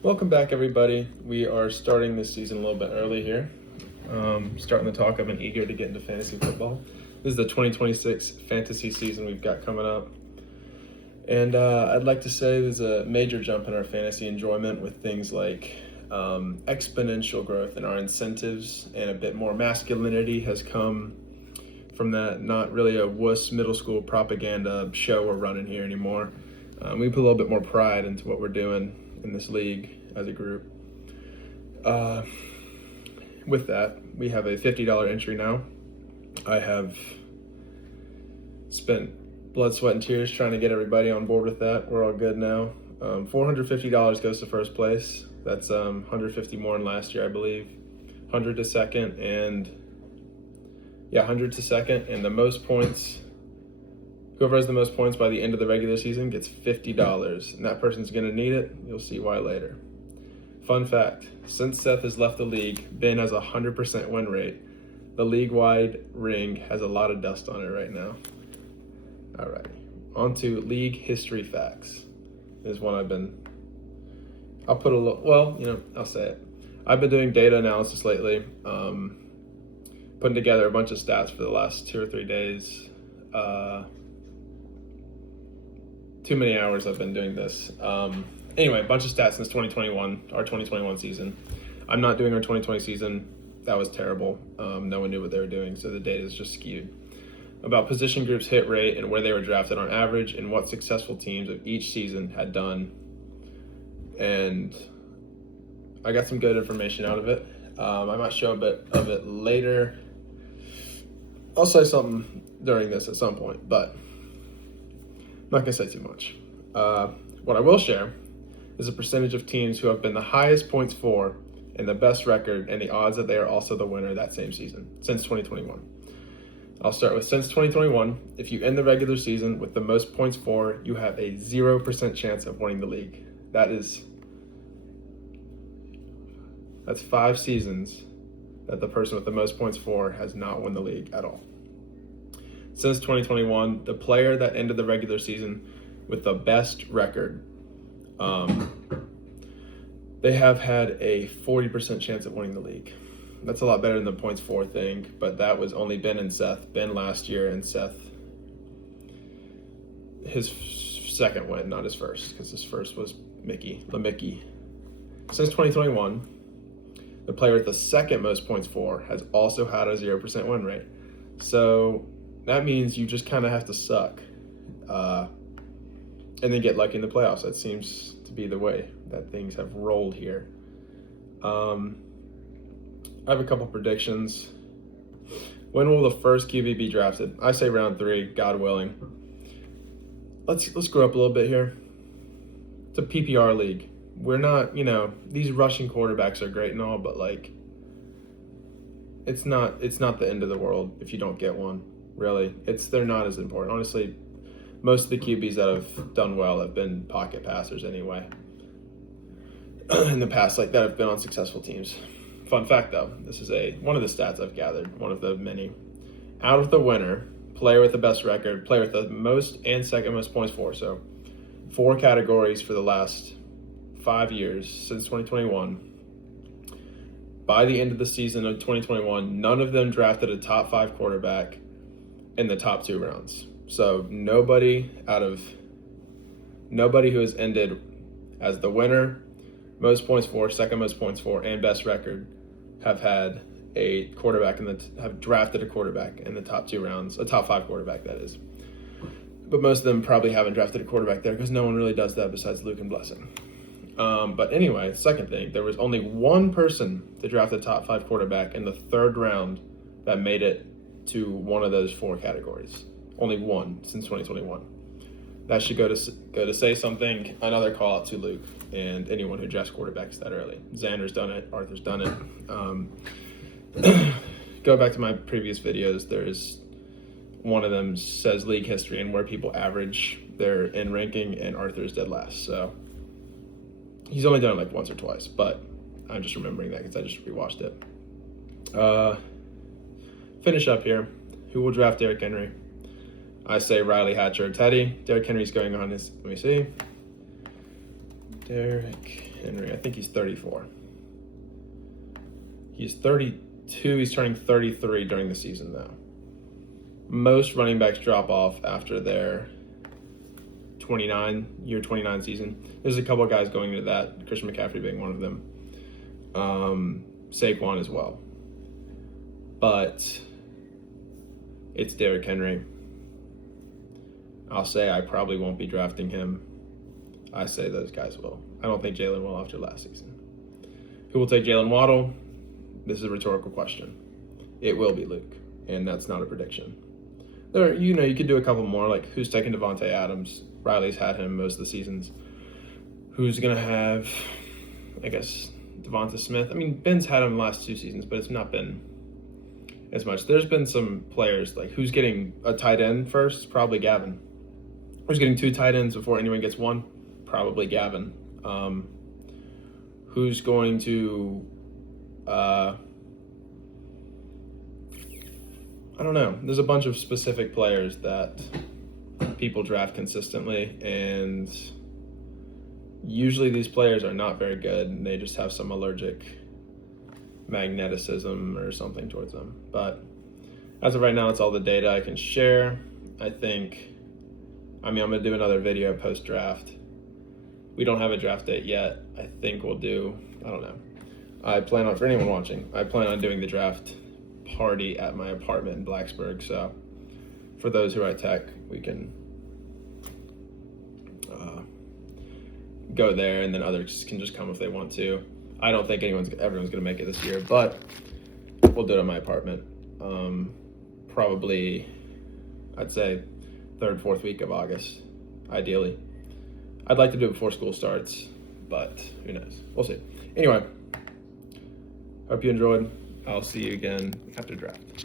Welcome back, everybody. We are starting this season a little bit early here. Starting the talk, I've been eager to get into fantasy football. This is the 2026 fantasy season we've got coming up. And I'd like to say there's a major jump in our fantasy enjoyment with things like exponential growth in our incentives, and a bit more masculinity has come from that. Not really a wuss middle school propaganda show we're running here anymore. We put a little bit more pride into what we're doing in this league as a group. With that, we have a $50 entry now. I have spent blood, sweat, and tears trying to get everybody on board with that. We're all good now. $450 goes to first place. That's 150 more than last year, I believe. 100 to second, and 100 to second, and the most points. Whoever has the most points by the end of the regular season gets $50, and that person's going to need it. You'll see why later. Fun fact, since Seth has left the league, Ben has a 100% win rate. The league-wide ring has a lot of dust on it right now. All right, on to league history facts. This is one I'll say it. I've been doing data analysis lately, putting together a bunch of stats for the last 2 or 3 days. Too many hours I've been doing this. Anyway, a bunch of stats since 2021, our 2021 season. I'm not doing our 2020 season. That was terrible. No one knew what they were doing, so the data is just skewed. About position groups' hit rate and where they were drafted on average, and what successful teams of each season had done. And I got some good information out of it. I might show a bit of it later. I'll say something during this at some point, but I'm not going to say too much. What I will share is a percentage of teams who have been the highest points for and the best record, and the odds that they are also the winner that same season, since 2021. I'll start with since 2021. If you end the regular season with the most points for, you have a 0% chance of winning the league. That's 5 seasons that the person with the most points for has not won the league at all. Since 2021, the player that ended the regular season with the best record, they have had a 40% chance of winning the league. That's a lot better than the points for thing, but that was only Ben and Seth. Ben last year, and Seth, his second win, not his first, because his first was Mickey. Since 2021, the player with the second most points for has also had a 0% win rate. So that means you just kind of have to suck and then get lucky in the playoffs. That seems to be the way that things have rolled here. I have a couple predictions. When will the first QB be drafted? I say round 3, God willing. Let's grow up a little bit here. It's a PPR league. We're not, these rushing quarterbacks are great and all, but it's not the end of the world if you don't get one. Really, they're not as important. Honestly, most of the QBs that have done well have been pocket passers anyway. In the past, that have been on successful teams. Fun fact though, this is one of the stats I've gathered, one of the many. Out of the winner, player with the best record, player with the most and second most points for, so 4 categories for the last 5 years since 2021. By the end of the season of 2021, none of them drafted a top 5 quarterback in the top 2 rounds. So nobody who has ended as the winner, most points for, second most points for, and best record have had a quarterback have drafted a quarterback in the top 2 rounds, a top 5 quarterback that is. But most of them probably haven't drafted a quarterback there because no one really does that besides Luke and Blessing. But anyway, second thing, there was only one person to draft a top 5 quarterback in the 3rd round that made it to one of those 4 categories. Only one since 2021. That should go to say something. Another call out to Luke and anyone who drafts quarterbacks that early. Xander's done it. Arthur's done it. Go back to my previous videos. There's one of them says league history and where people average their in ranking, and Arthur's dead last. So he's only done it once or twice, but I'm just remembering that because I just rewatched it. Finish up here. Who will draft Derrick Henry? I say Riley Hatcher or Teddy. Derrick Henry's going on his, let me see. Derrick Henry. I think he's 34. He's 32. He's turning 33 during the season, though. Most running backs drop off after their year 29 season. There's a couple of guys going into that, Christian McCaffrey being one of them. Saquon as well. But it's Derrick Henry. I'll say I probably won't be drafting him. I say those guys will. I don't think Jalen will after last season. Who will take Jalen Waddle? This is a rhetorical question. It will be Luke, and that's not a prediction. You could do a couple more, like who's taking Devontae Adams? Riley's had him most of the seasons. Who's going to have, I guess, Devonta Smith? I mean, Ben's had him the last 2 seasons, but it's not been as much. There's been some players, like who's getting a tight end first? Probably Gavin. Who's getting 2 tight ends before anyone gets 1? Probably Gavin. Who's going to, I don't know. There's a bunch of specific players that people draft consistently, and usually these players are not very good, and they just have some allergic magneticism or something towards them. But as of right now, it's all the data I can share. I'm going to do another video post-draft. We don't have a draft date yet. I think we'll do, I don't know. For anyone watching, I plan on doing the draft party at my apartment in Blacksburg. So for those who are at Tech, we can go there, and then others can just come if they want to. I don't think everyone's going to make it this year, but we'll do it at my apartment. Probably, I'd say 3rd, 4th week of August, ideally. I'd like to do it before school starts, but who knows? We'll see. Anyway, hope you enjoyed. I'll see you again after draft.